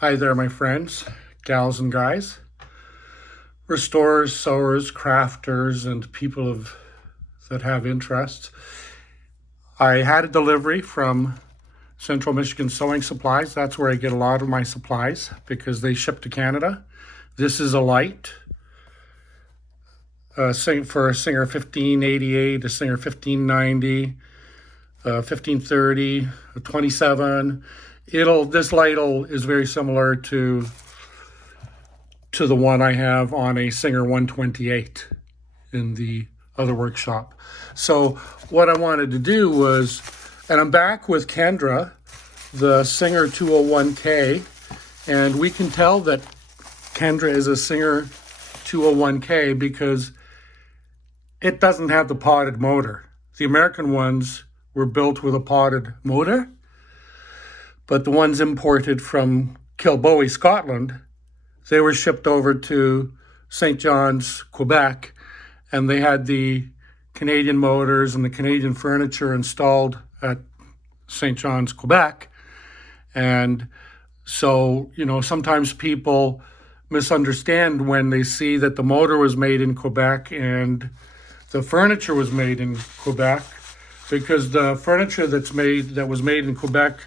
Hi there, my friends, gals and guys, restorers, sewers, crafters, and that have interests. I had a delivery from Central Michigan Sewing Supplies. That's where I get a lot of my supplies because they ship to Canada. This is a light for a Singer 1588, a Singer 1590, 1530, a 27. This light is very similar to the one I have on a Singer 128 in the other workshop. So what I wanted to do was, and I'm back with Kendra, the Singer 201K, and we can tell that Kendra is a Singer 201K because it doesn't have the potted motor. The American ones were built with a potted motor, but the ones imported from Kilbowie, Scotland, they were shipped over to St. John's, Quebec, and they had the Canadian motors and the Canadian furniture installed at St. John's, Quebec. And so, sometimes people misunderstand when they see that the motor was made in Quebec and the furniture was made in Quebec, because the furniture that was made in Quebec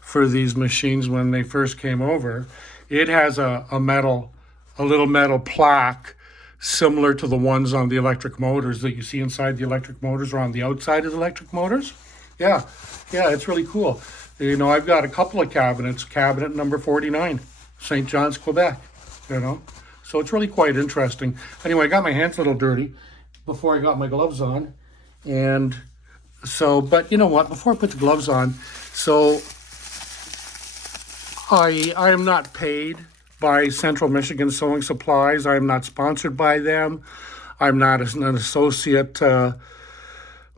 for these machines when they first came over, it has a little metal plaque similar to the ones on the electric motors that you see inside the electric motors or on the outside of the electric motors. Yeah, it's really cool. I've got a couple of cabinets, cabinet number 49, St. John's, Quebec, So it's really quite interesting. Anyway, I got my hands a little dirty before I got my gloves on. And so, but you know what, before I put the gloves on, so I am not paid by Central Michigan Sewing Supplies. I am not sponsored by them. I'm not an associate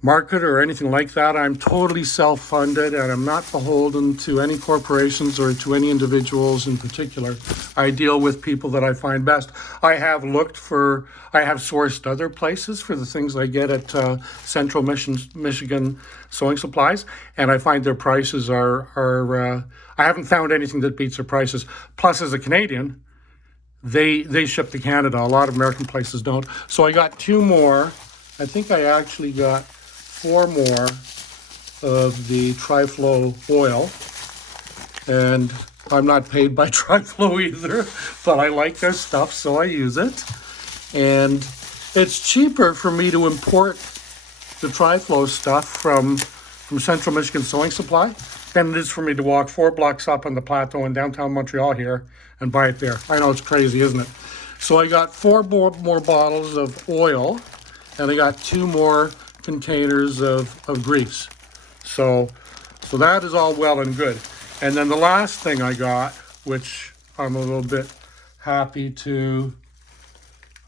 marketer or anything like that. I'm totally self-funded, and I'm not beholden to any corporations or to any individuals in particular. I deal with people that I find best. I have sourced other places for the things I get at Central Michigan Sewing Supplies, and I find their prices are I haven't found anything that beats their prices. Plus, as a Canadian, they ship to Canada. A lot of American places don't. So I got 2 more. I think I actually got 4 more of the Tri-Flow oil. And I'm not paid by Tri-Flow either, but I like their stuff, so I use it. And it's cheaper for me to import the Tri-Flow stuff from Central Michigan Sewing Supply than it is for me to walk 4 blocks up on the plateau in downtown Montreal here and buy it there. I know it's crazy, isn't it? So I got 4 more bottles of oil, and I got 2 more containers of grease. So that is all well and good. And then the last thing I got, which I'm a little bit happy to,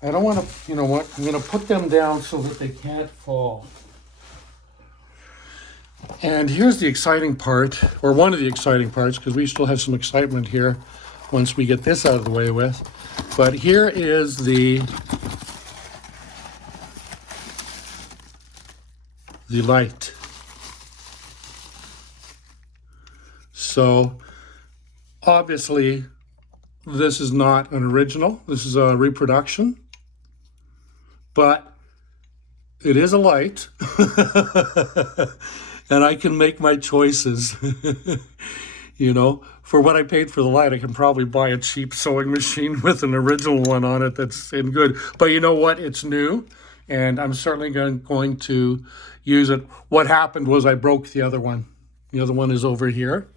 I don't want to, you know what, I'm going to put them down so that they can't fall. And here's the exciting part, or one of the exciting parts, because we still have some excitement here once we get this out of the way with. But here is the light. So obviously this is not an original. This is a reproduction, but it is a light. And I can make my choices. For what I paid for the light, I can probably buy a cheap sewing machine with an original one on it that's in good. But you know what? It's new, and I'm certainly going to use it. What happened was I broke the other one. The other one is over here.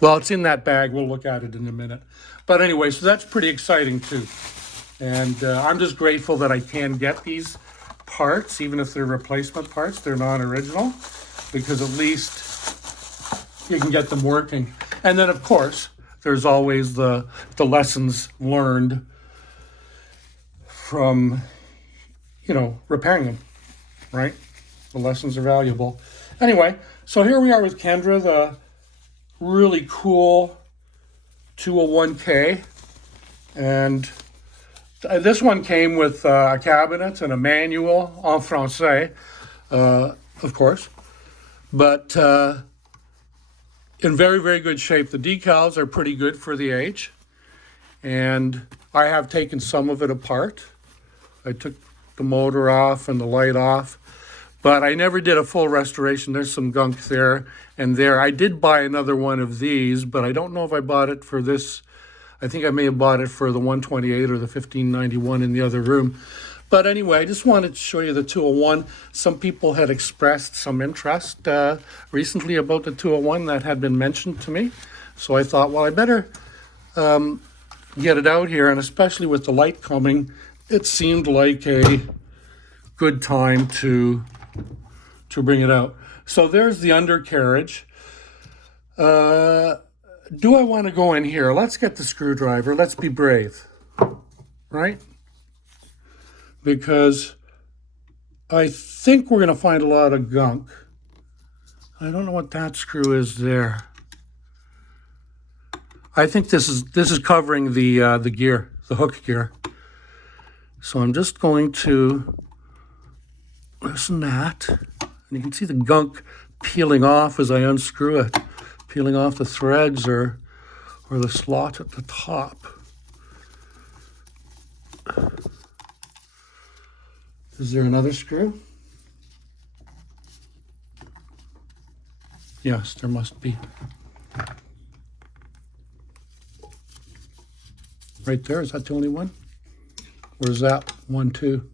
Well, it's in that bag. We'll look at it in a minute. But anyway, so that's pretty exciting too. And I'm just grateful that I can get these parts, even if they're replacement parts, they're non-original, because at least you can get them working. And then, of course, there's always the lessons learned from, repairing them, right? The lessons are valuable. Anyway, so here we are with Kendra, the really cool 201K. And this one came with a cabinet and a manual en français, of course. But in very, very good shape. The decals are pretty good for the age. And I have taken some of it apart. I took the motor off and the light off, but I never did a full restoration. There's some gunk there and there. I did buy another one of these, but I don't know if I bought it for this. I think I may have bought it for the 128 or the 1591 in the other room. But anyway, I just wanted to show you the 201. Some people had expressed some interest recently about the 201 that had been mentioned to me. So I thought, well, I better get it out here, and especially with the light coming, it seemed like a good time to bring it out. So there's the undercarriage. Do I want to go in here? Let's get the screwdriver. Let's be brave, right? Because I think we're going to find a lot of gunk. I don't know what that screw is there. I think this is covering the gear, the hook gear. So I'm just going to loosen that. And you can see the gunk peeling off as I unscrew it, peeling off the threads or the slot at the top. Is there another screw? Yes, there must be. Right there, is that the only one? Or is that one too?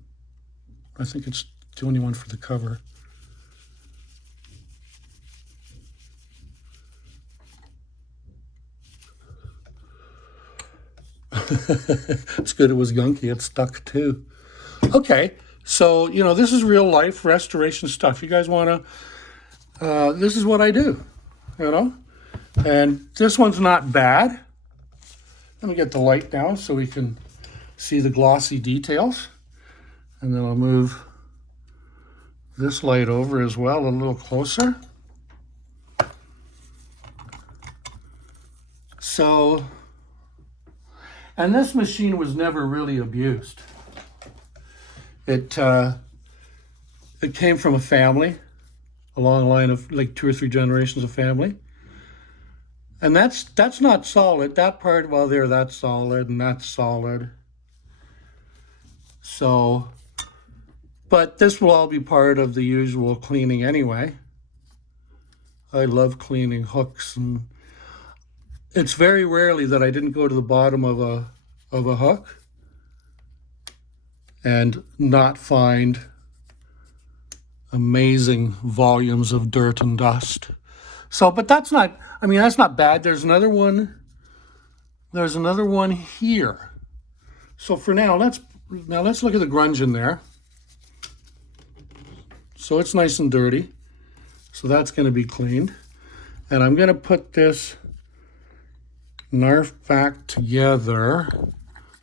I think it's the only one for the cover. It's good it was gunky, it stuck too. Okay, so, you know, this is real life restoration stuff. You guys wanna, this is what I do, you know? And this one's not bad. Let me get the light down so we can see the glossy details. And then I'll move this light over as well a little closer. So, and this machine was never really abused. It came from a family, a long line of like 2 or 3 generations of family. And that's not solid. That part, well, there, that's solid, and that's solid. So, but this will all be part of the usual cleaning anyway. I love cleaning hooks, and it's very rarely that I didn't go to the bottom of a hook and not find amazing volumes of dirt and dust. So, but that's not, I mean, that's not bad. There's another one here. So for now, let's look at the grunge in there. So it's nice and dirty. So that's going to be cleaned. And I'm going to put this Narf back together.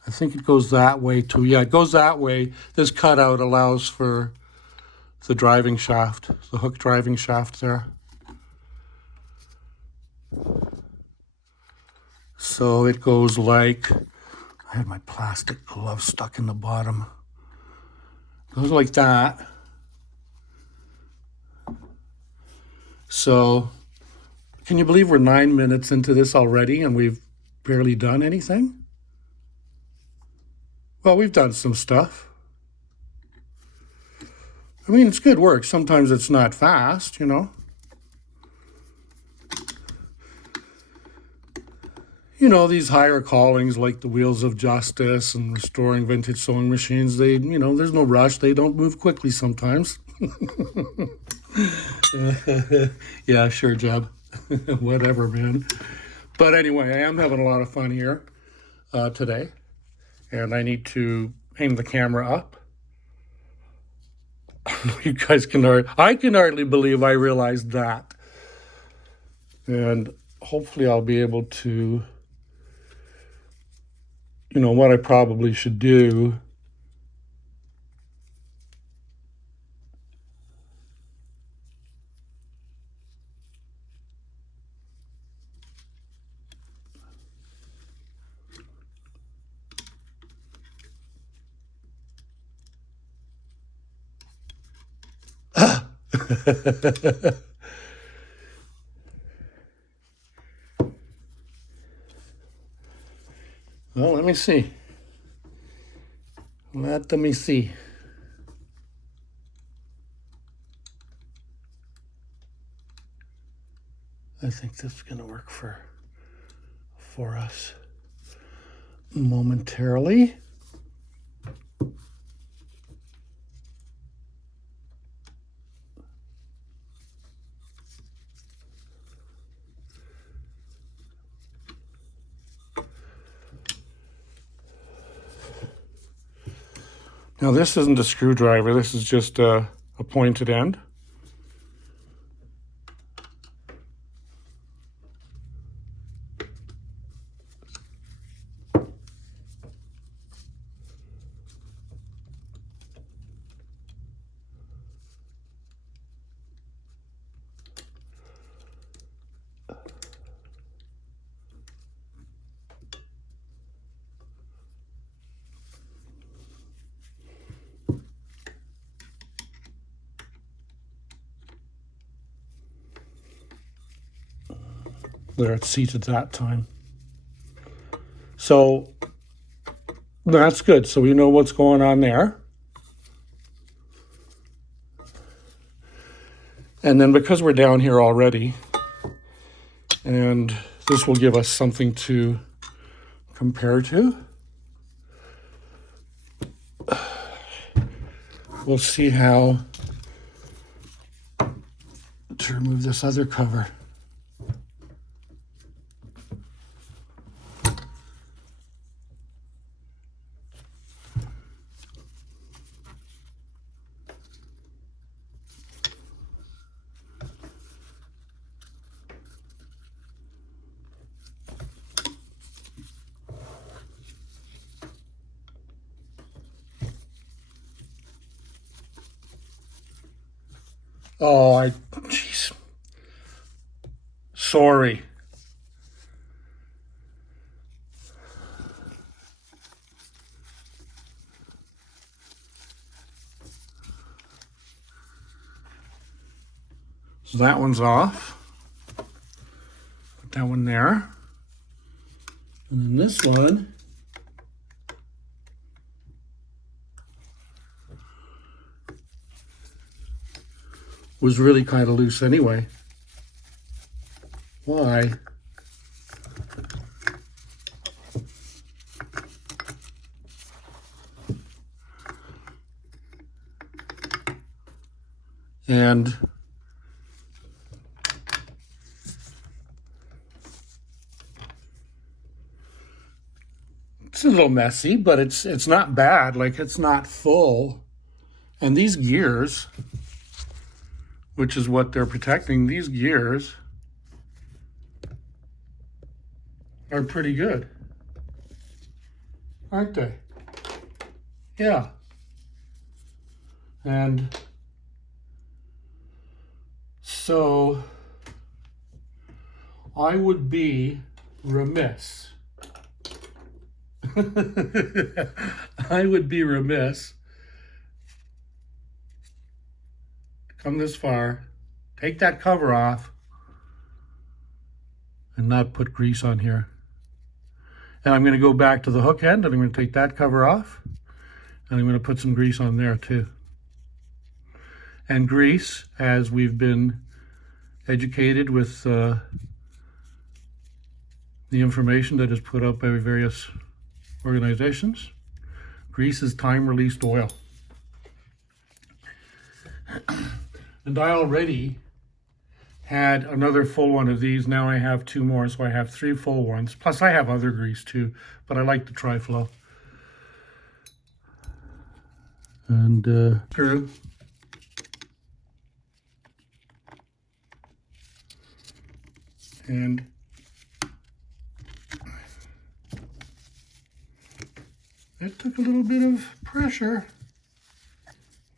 I think it goes that way too. Yeah, it goes that way. This cutout allows for the driving shaft, the hook driving shaft there. So it goes like, I had my plastic glove stuck in the bottom. It goes like that. So, can you believe we're 9 minutes into this already and we've barely done anything? Well, we've done some stuff. I mean, it's good work. Sometimes it's not fast, you know. You know, these higher callings like the Wheels of Justice and restoring vintage sewing machines, they, you know, there's no rush. They don't move quickly sometimes. Yeah, sure, Jeb. Whatever, man. But anyway, I am having a lot of fun here today. And I need to aim the camera up. You guys I can hardly believe I realized that. And hopefully I'll be able to, you know, what I probably should do Well, let me see. Let me see. I think this is going to work for us momentarily. Now this isn't a screwdriver, this is just a pointed end. There it's seated that time. So that's good. So we know what's going on there. And then because we're down here already, and this will give us something to compare to, we'll see how to remove this other cover. Oh, jeez. Sorry. So that one's off. Put that one there. And then this one was really kind of loose anyway. Why? And it's a little messy, but it's not bad. Like, it's not full. And these gears, which is what they're protecting, these gears are pretty good, aren't they? Yeah. And so I would be remiss. I would be remiss to come this far, take that cover off, and not put grease on here. And I'm going to go back to the hook end, and I'm going to take that cover off, and I'm going to put some grease on there too. And grease, as we've been educated with the information that is put out by various organizations, grease is time-released oil. And I already had another full one of these. Now I have two more, so I have 3 full ones. Plus I have other grease too, but I like the Tri-Flow. And screw. And it took a little bit of pressure,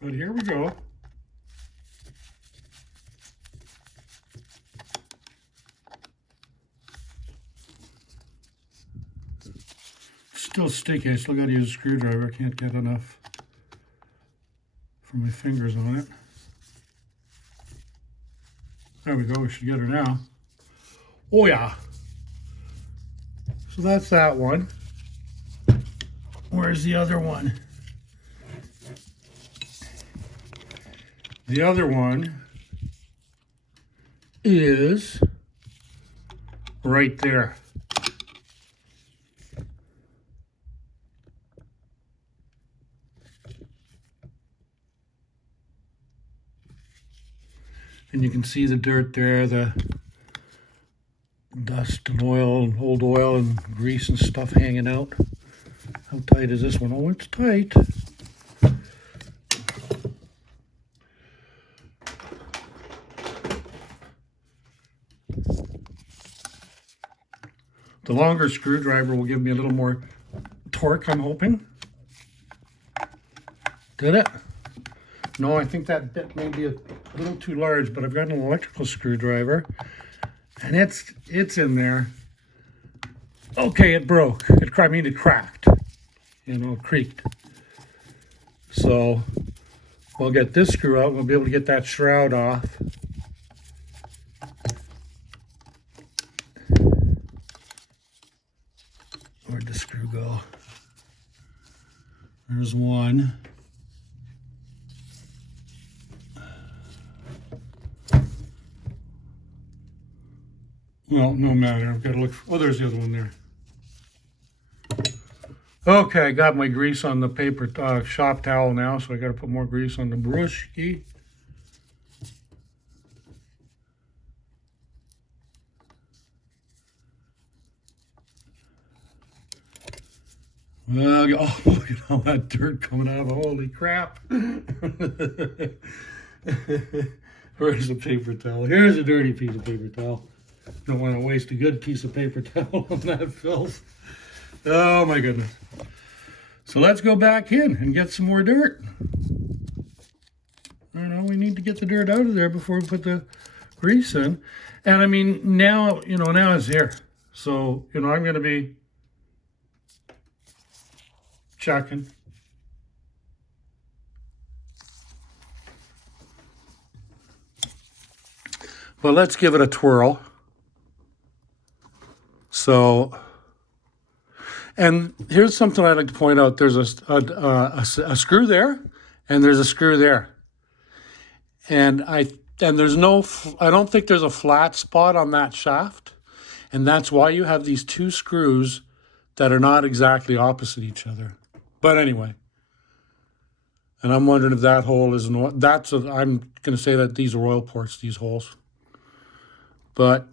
but here we go. Still sticky. I still got to use a screwdriver. I can't get enough for my fingers on it. There we go. We should get her now. Oh yeah. So that's that one. Where's the other one? The other one is right there. And you can see the dirt there, the dust and oil and old oil and grease and stuff hanging out. How tight is this one? Oh, it's tight. The longer screwdriver will give me a little more torque, I'm hoping. Did it? No, I think that bit may be a little too large, but I've got an electrical screwdriver, and it's in there. Okay, it broke. It cracked. You know, creaked. So we'll get this screw out. We'll be able to get that shroud off. Where'd the screw go? There's one. Well, no matter. I've got to look. Oh, there's the other one there. Okay, I got my grease on the paper shop towel now, so I got to put more grease on the brushki. Well, oh, look at all that dirt coming out of it. Holy crap. Where's the paper towel? Here's a dirty piece of paper towel. Don't want to waste a good piece of paper towel on that filth. Oh my goodness. So let's go back in and get some more dirt. I don't know, we need to get the dirt out of there before we put the grease in. And I mean, now, now it's here. So, I'm going to be checking. Well, let's give it a twirl. So, and here's something I'd like to point out. There's a screw there, and there's a screw there. And there's I don't think there's a flat spot on that shaft. And that's why you have these two screws that are not exactly opposite each other. But anyway, and I'm wondering if that hole is I'm going to say that these are oil ports, these holes. But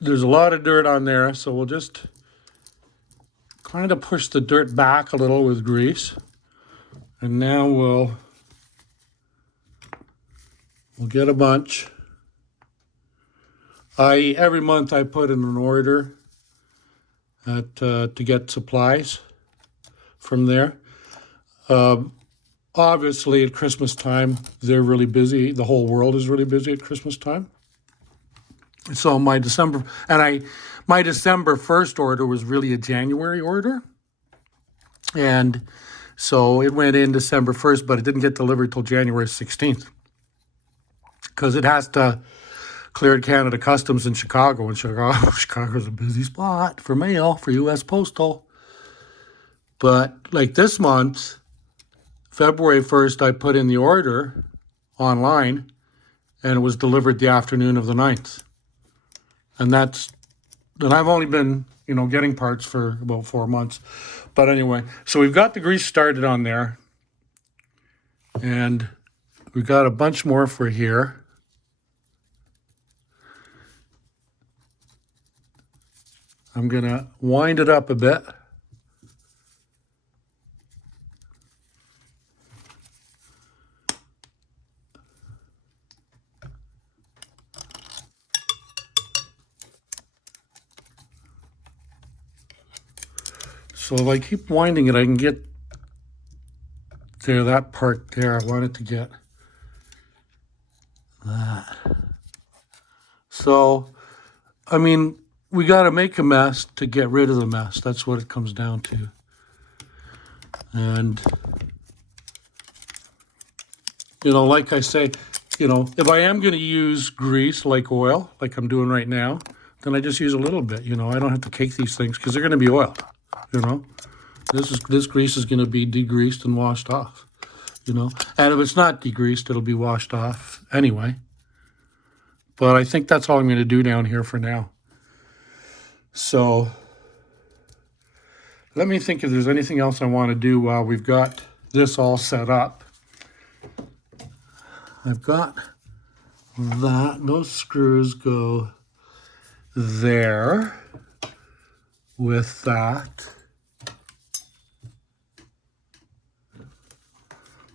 there's a lot of dirt on there, so we'll just kind of push the dirt back a little with grease. And now we'll get a bunch. Every month I put in an order to get supplies from there. Obviously at Christmas time, they're really busy. The whole world is really busy at Christmas time. So my December 1st order was really a January order. And so it went in December 1st, but it didn't get delivered till January 16th. Because it has to clear Canada Customs in Chicago. And Chicago's a busy spot for mail, for U.S. Postal. But like this month, February 1st, I put in the order online, and it was delivered the afternoon of the 9th. And I've only been, getting parts for about 4 months. But anyway, so we've got the grease started on there. And we've got a bunch more for here. I'm going to wind it up a bit. So if I keep winding it, I can get there, that part there. I wanted to get that. So, I mean, we got to make a mess to get rid of the mess. That's what it comes down to. And, like I say, if I am going to use grease like oil, like I'm doing right now, then I just use a little bit. I don't have to cake these things because they're going to be oiled. This grease is going to be degreased and washed off, you know. And if it's not degreased, it'll be washed off anyway. But I think that's all I'm going to do down here for now. So let me think if there's anything else I want to do while we've got this all set up. I've got those screws go there with that.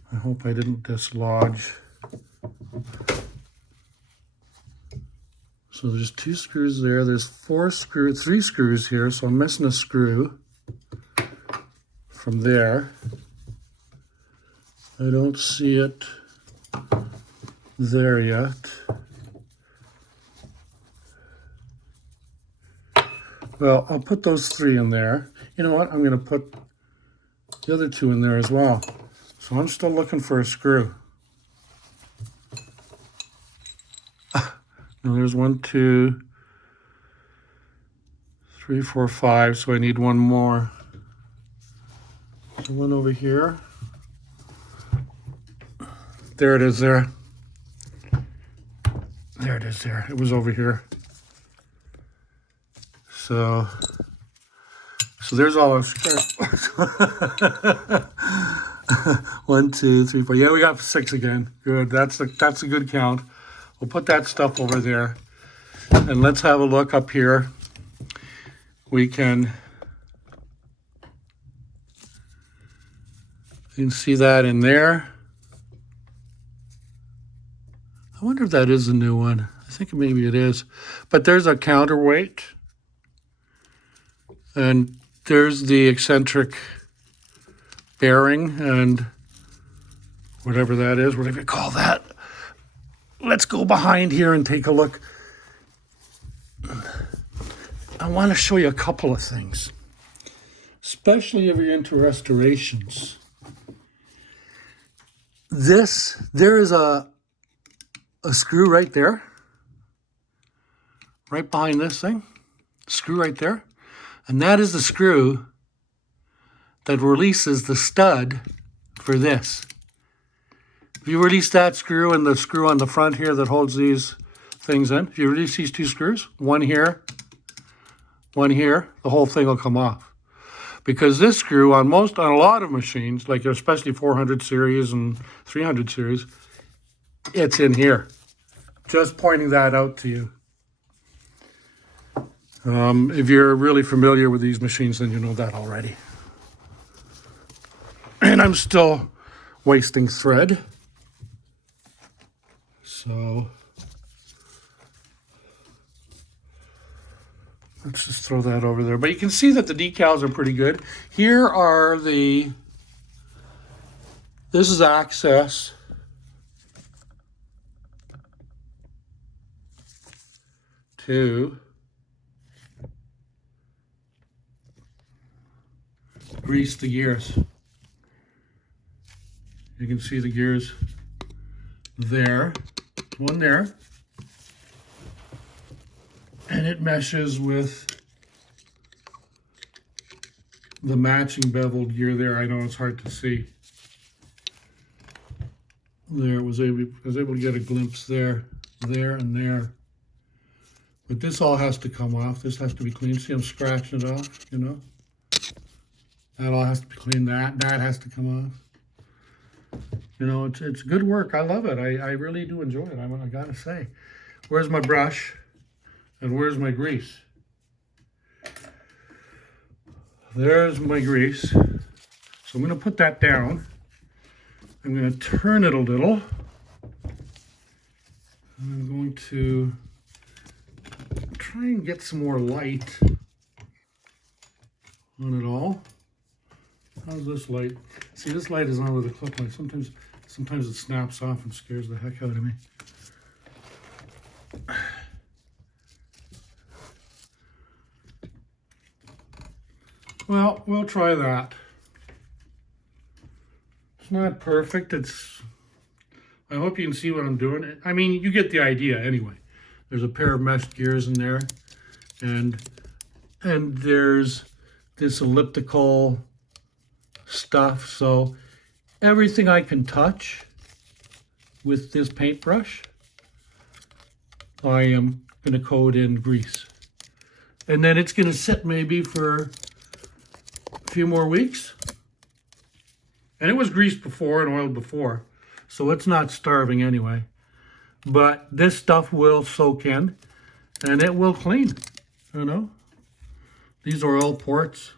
I hope I didn't dislodge. So there's 2 screws there. There's 3 screws here. So I'm missing a screw from there. I don't see it there yet. Well, I'll put those 3 in there. You know what? I'm going to put the other 2 in there as well. So I'm still looking for a screw. Now there's 1, 2, 3, 4, 5. So I need 1 more. So 1 over here. There it is there. There it is there. It was over here. So there's all those. 1, 2, 3, 4. Yeah, we got 6 again. Good. That's a good count. We'll put that stuff over there. And let's have a look up here. You can see that in there. I wonder if that is a new one. I think maybe it is. But there's a counterweight. And there's the eccentric bearing and whatever that is, whatever you call that. Let's go behind here and take a look. I want to show you a couple of things, especially if you're into restorations. There is a screw right there, right behind this thing, screw right there. And that is the screw that releases the stud for this. If you release that screw and the screw on the front here that holds these things in, if you release these 2 screws, one here, the whole thing will come off. Because this screw on a lot of machines, like especially 400 series and 300 series, it's in here. Just pointing that out to you. If you're really familiar with these machines, then you know that already. And I'm still wasting thread. So let's just throw that over there. But you can see that the decals are pretty good. Here are this is access to grease the gears. You can see the gears there, one there, and it meshes with the matching beveled gear there. I know it's hard to see. There, I was able to get a glimpse there, and there. But this all has to come off. This has to be cleaned. See, I'm scratching it off, you know. That all has to be cleaned. That has to come off. You know, it's good work. I love it. I really do enjoy it. I gotta say. Where's my brush? And where's my grease? There's my grease. So I'm gonna put that down. I'm gonna turn it a little. And I'm going to try and get some more light on it all. How's this light? See, this light is on with a clip light. Sometimes it snaps off and scares the heck out of me. Well, we'll try that. It's not perfect. I hope you can see what I'm doing. I mean, you get the idea anyway. There's a pair of meshed gears in there, and there's this elliptical stuff. So everything I can touch with this paintbrush, I am going to coat in grease. And then it's going to sit maybe for a few more weeks. And it was greased before and oiled before, so it's not starving anyway. But this stuff will soak in and it will clean, you know. These are all ports.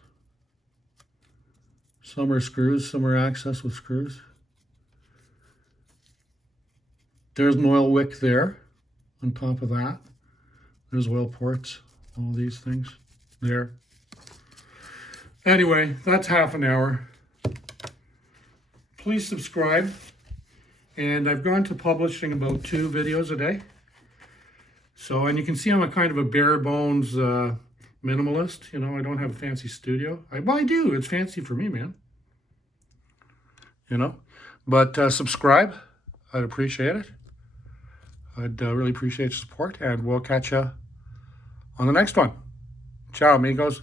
Some are screws, some are access with screws. There's an oil wick there on top of that. There's oil ports, all these things there. Anyway, that's half an hour. Please subscribe. And I've gone to publishing about 2 videos a day. So, and you can see I'm a kind of a bare bones minimalist. You know, I don't have a fancy studio. Well, I do. It's fancy for me, man. You know, but subscribe. I'd appreciate it. I'd really appreciate your support, and we'll catch you on the next one. Ciao, amigos.